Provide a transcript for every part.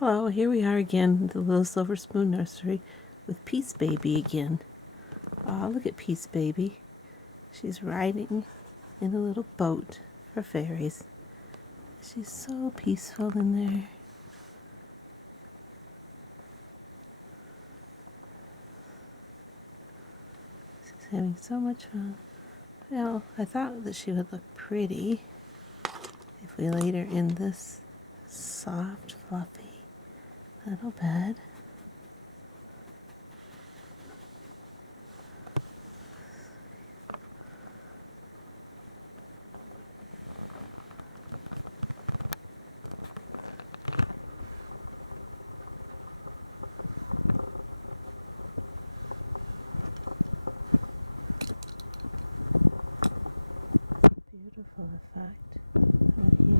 Hello, here we are again at the Little Silver Spoon Nursery with Peace Baby again. Aw, look at Peace Baby. She's riding in a little boat for fairies. She's so peaceful in there. She's having so much fun. Well, I thought that she would look pretty if we laid her in this soft, fluffy little bed. Beautiful effect on you.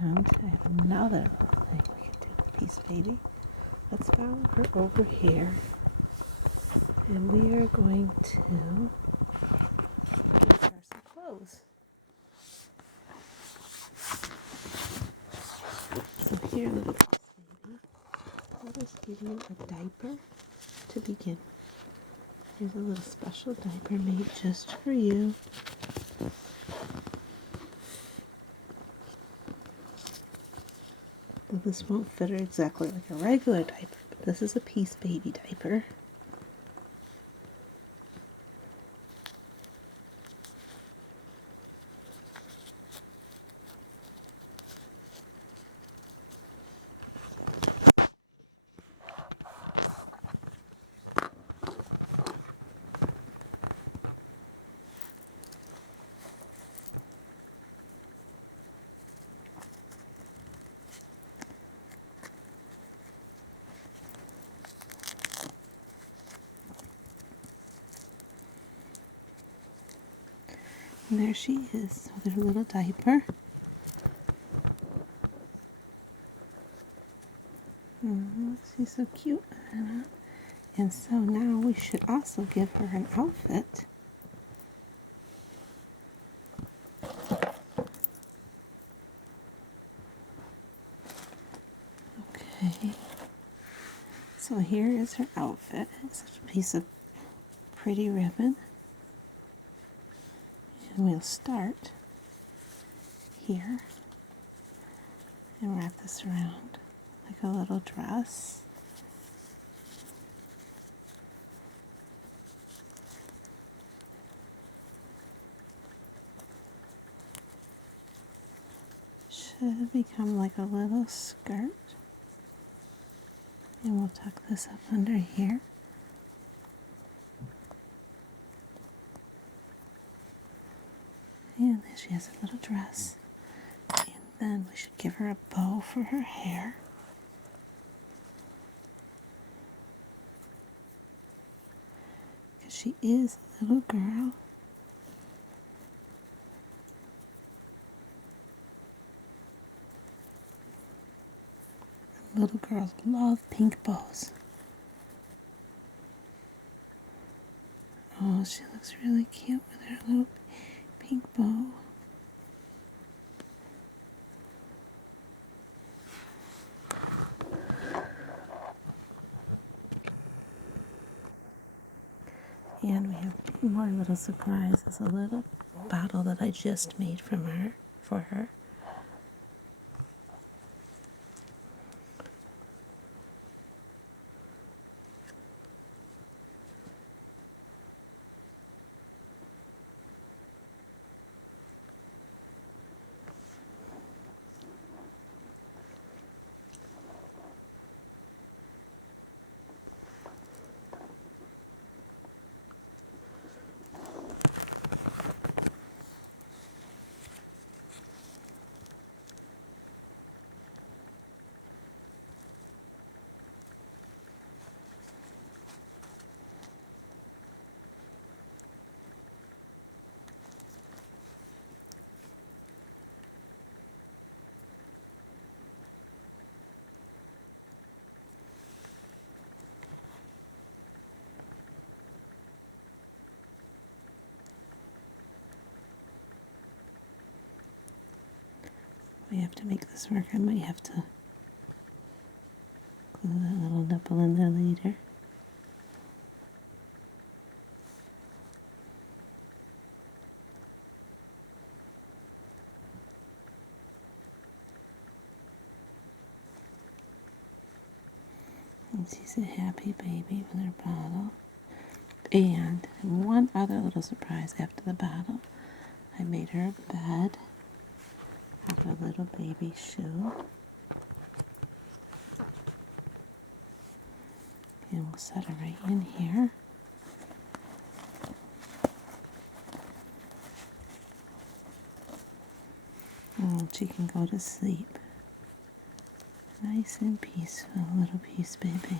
And now that I do Peace Baby, let's go over here, and we are going to wear some clothes. So here, little Peace Baby, let us give you a diaper to begin. Here's a little special diaper made just for you. Though this won't fit her exactly like a regular diaper, but this is a Peace Baby diaper. And there she is with her little diaper. She's so cute. And so now we should also give her an outfit. Okay. So here is her outfit. It's a piece of pretty ribbon. And we'll start here and wrap this around like a little dress. Should become like a little skirt. And we'll tuck this up under here. And then she has a little dress. And then we should give her a bow for her hair. Because she is a little girl. Little girls love pink bows. Oh, she looks really cute with her little pink bow. And we have one more little surprise. It's a little bottle that I just made for her. we have to make this work. I might have to glue that little nipple in there later. And she's a happy baby with her bottle. And one other little surprise after the bottle. I made her a bed with a little baby shoe. And we'll set her right in here. And she can go to sleep. Nice and peaceful, little peace baby.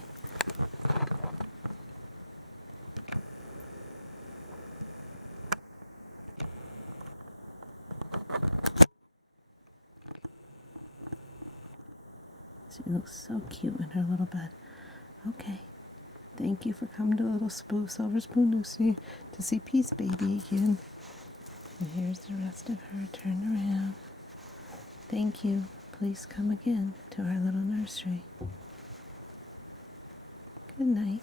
She looks so cute in her little bed. Okay. Thank you for coming to Little Silver Spoon Nursery to see Peace Baby again. And here's the rest of her turned around. Thank you. Please come again to our little nursery. Good night.